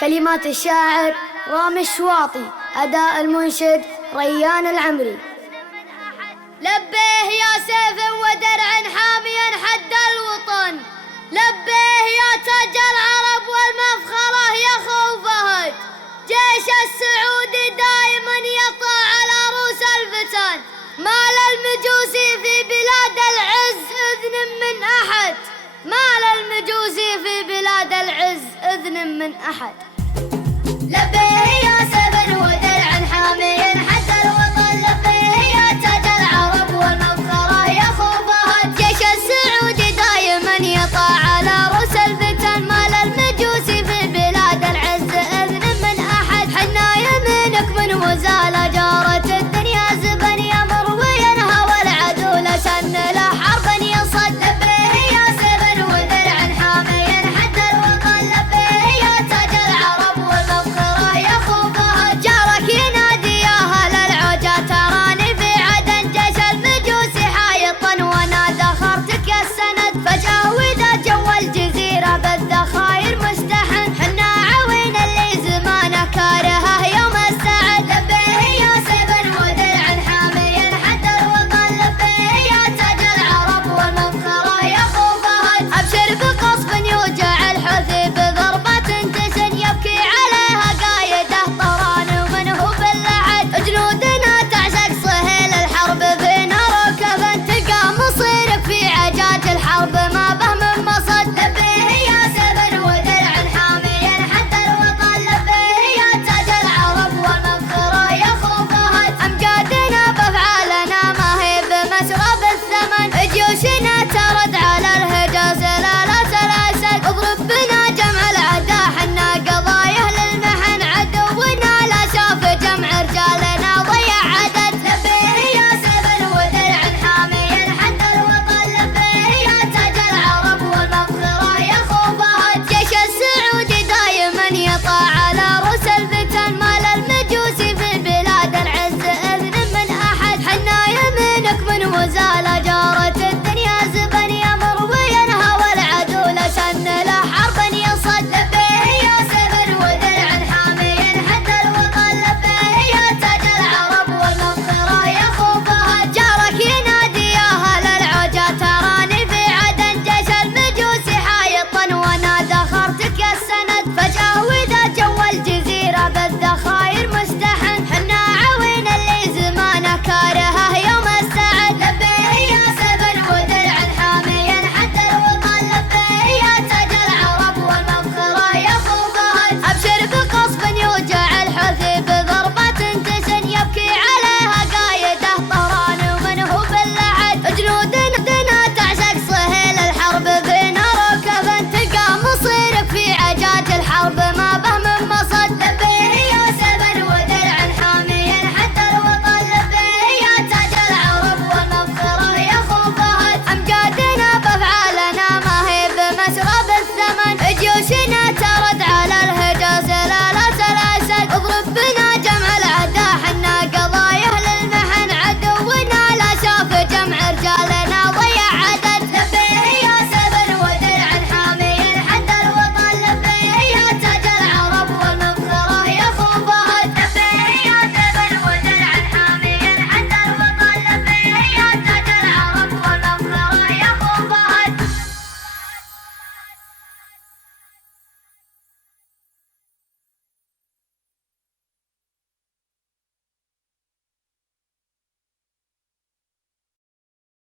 كلمات الشاعر رامي الشواطي، أداء المنشد ريان العمري. لبيه يا سيف ودرع حاميا حد الوطن، لبيه يا تاج العرب والمفخرة يا خوف فهد، جيش السعود دائما يطع على رؤوس الفتن، ما للمجوسي في بلاد العز إذن من أحد، ما للمجوسي في بلاد العز إذن من أحد. لبيه يا سيف ودرع